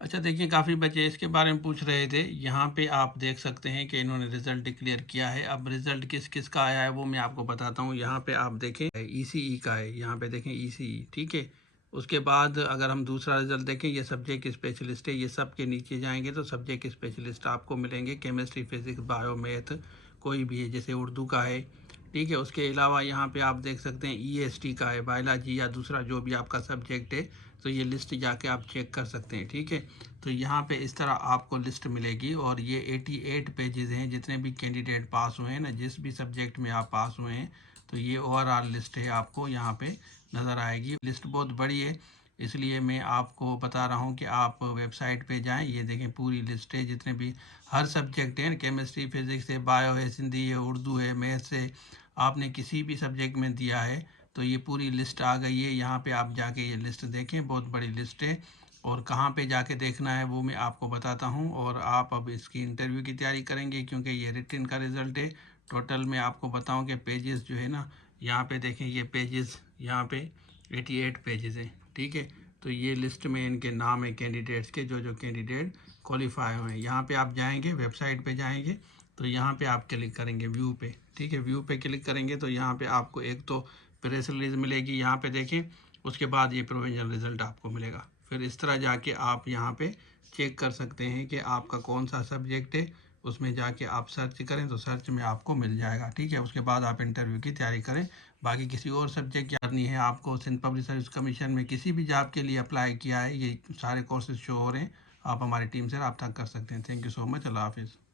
अच्छा देखिए, काफ़ी बच्चे इसके बारे में पूछ रहे थे। यहाँ पे आप देख सकते हैं कि इन्होंने रिज़ल्ट डिक्लेयर किया है। अब रिज़ल्ट किस-किस का आया है वो मैं आपको बताता हूँ। यहाँ पे आप देखें ईसीई का है, यहाँ पे देखें ईसीई, ठीक है? उसके बाद अगर हम दूसरा रिज़ल्ट देखें, ये सब्जेक्ट स्पेशलिस्ट है, ये सब के नीचे जाएँगे तो सब्जेक्ट स्पेशलिस्ट आपको मिलेंगे। केमिस्ट्री, फिज़िक्स, बायो, मैथ कोई भी है, जैसे उर्दू का है, ठीक है? उसके अलावा यहाँ पे आप देख सकते हैं ईएसटी का है, बायोलॉजी या दूसरा जो भी आपका सब्जेक्ट है, तो ये लिस्ट जाके आप चेक कर सकते हैं, ठीक है? तो यहाँ पे इस तरह आपको लिस्ट मिलेगी और ये 88 पेजेस हैं। जितने भी कैंडिडेट पास हुए हैं ना, जिस भी सब्जेक्ट में आप पास हुए हैं, तो ये ओवरऑल लिस्ट है, आपको यहाँ पे नज़र आएगी। लिस्ट बहुत बड़ी है, इसलिए मैं आपको बता रहा हूँ कि आप वेबसाइट पे जाएं। ये देखें पूरी लिस्ट है, जितने भी हर सब्जेक्ट हैं, केमिस्ट्री, फिजिक्स है, बायो है, हिंदी है, उर्दू है, मैथ्स है, आपने किसी भी सब्जेक्ट में दिया है तो ये पूरी लिस्ट आ गई है। यहाँ पे आप जाके ये लिस्ट देखें, बहुत बड़ी लिस्ट है। और कहाँ पे जाके देखना है वो मैं आपको बताता हूँ। और आप अब इसकी इंटरव्यू की तैयारी करेंगे, क्योंकि ये रिटन का रिज़ल्ट है। टोटल मैं आपको बताऊँ कि पेजेस जो है ना, यहाँ पे देखें, ये पेजेस यहाँ पे 88 पेजेस हैं, ठीक है? तो ये लिस्ट में इनके नाम है कैंडिडेट्स के, जो जो कैंडिडेट क्वालिफाई हुए हैं। यहाँ पे आप जाएंगे, वेबसाइट पे जाएंगे, तो यहाँ पे आप क्लिक करेंगे व्यू पे, ठीक है? व्यू पे क्लिक करेंगे तो यहाँ पे आपको एक तो प्रेस रिलीज मिलेगी, यहाँ पे देखें। उसके बाद ये प्रोविजनल रिज़ल्ट आपको मिलेगा। फिर इस तरह जाके आप यहाँ पे चेक कर सकते हैं कि आपका कौन सा सब्जेक्ट है। उसमें जाके आप सर्च करें तो सर्च में आपको मिल जाएगा, ठीक है? उसके बाद आप इंटरव्यू की तैयारी करें। बाकी किसी और सब्जेक्ट की करनी है आपको, सिंध पब्लिक सर्विस कमीशन में किसी भी जॉब के लिए अप्लाई किया है, ये सारे कोर्सेज शो हो रहे हैं। आप हमारी टीम से रब्ता कर सकते हैं। Thank you so much. अल्लाह हाफिज़।